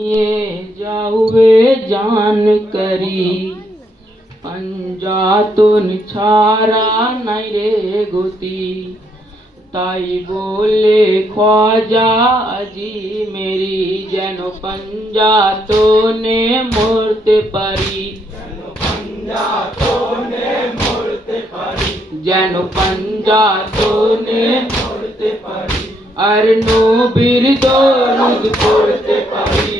ये जावे जान करी। पंजा तो निछारा नहीं रे गोती। ताई बोले, ख्वाजा अजी मेरी, जनो पंजा तो ने मूर्त परी। जनो पंजा तो ने मूर्त परी। अरनो बिरदो रुद परी।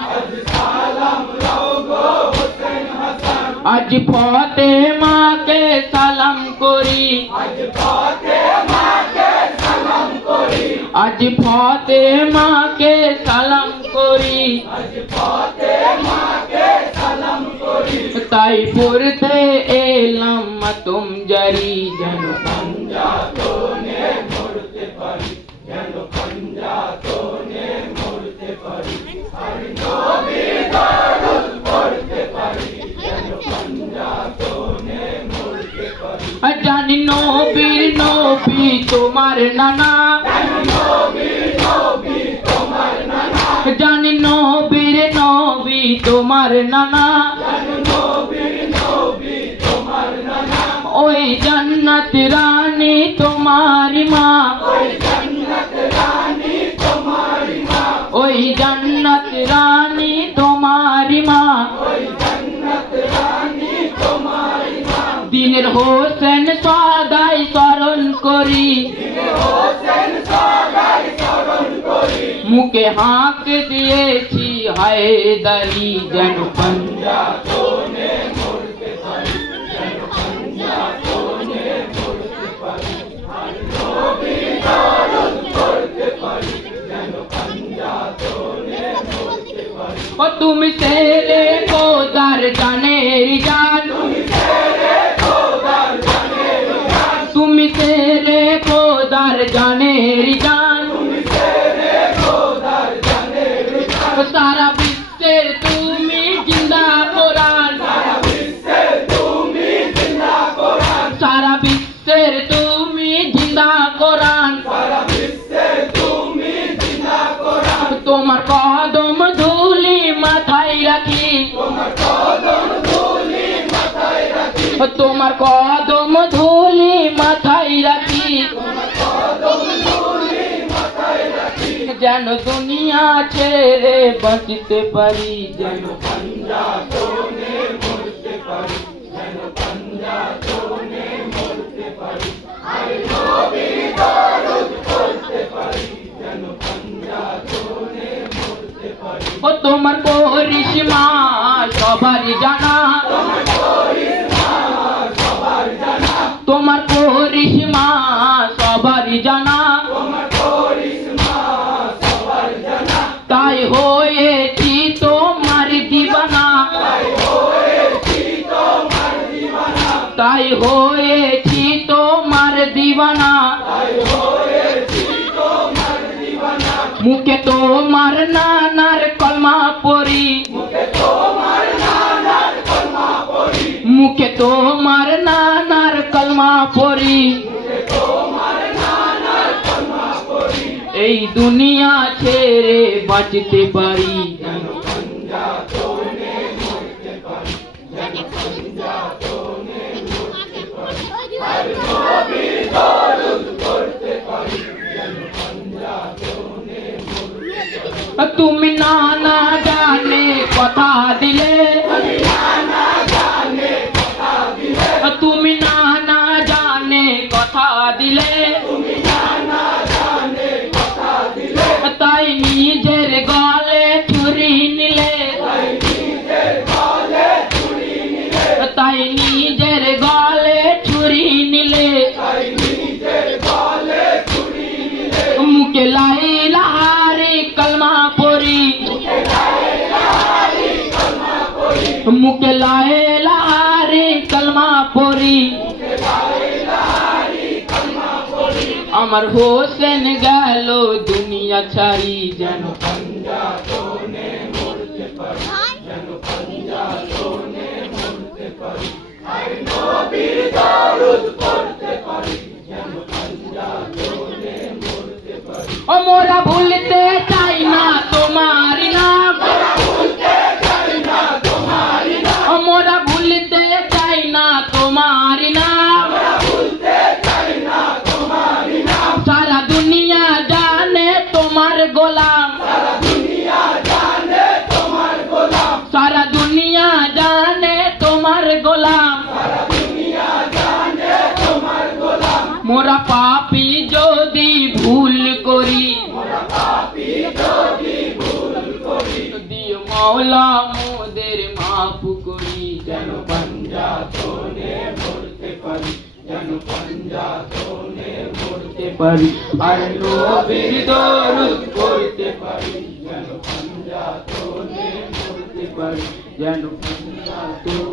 আজ সালাম লাও গো হোসেন হাসান আজ ফতে মাকে সালাম করি। আজ ফতে মাকে সালাম করি। তাই পড়তে এলাম তুম জারি যেন জানি নবীর নবী তোমার নানা। জানি নবীর নবী তোমার নানা। হোসেন সদাই স্মরণ করি মুখে হাঁক দিয়েছি হায়দারি যেন পঞ্জাব ও তুমি তেরে কোদার জানের জান তোমার কদম ধুলি মাথায় রাখি। যেন দুনিয়া ছেড়ে বাঁচতে পারি। যেন তোমার করিশ্মা সবারই জানা তাই হয়েছি তোমার দিবানা তাই হয়েছি তোমার দিবানা মুখে তোমার নানার পড়ি এই দুনিয়া ছেড়ে বাঁচতে পারি। তুমি তাই নিজের গলে ছুরি নিলে। মুখে লাইলাহারি কলমা পরি। মুখে লাইলাহারি কলমা পরি। আমার হোসেন গেল দুনিয়া ছাড়ি যেন। মোরা ভুলতে চাই না তোমার নাম। মোরা ভুলতে চাই না তোমার মোরা পাপি যদি ভুল করি। দিও মৌলা মোদের মাফ করি। যেন পঞ্জাতনে মরতে পারি, যেন পঞ্জাতনে মরতে পারি আর নবীর দরুদ পড়তে পারি যেন পঞ্জাতনে মরতে পারি, যেন পঞ্জাতনে মরতে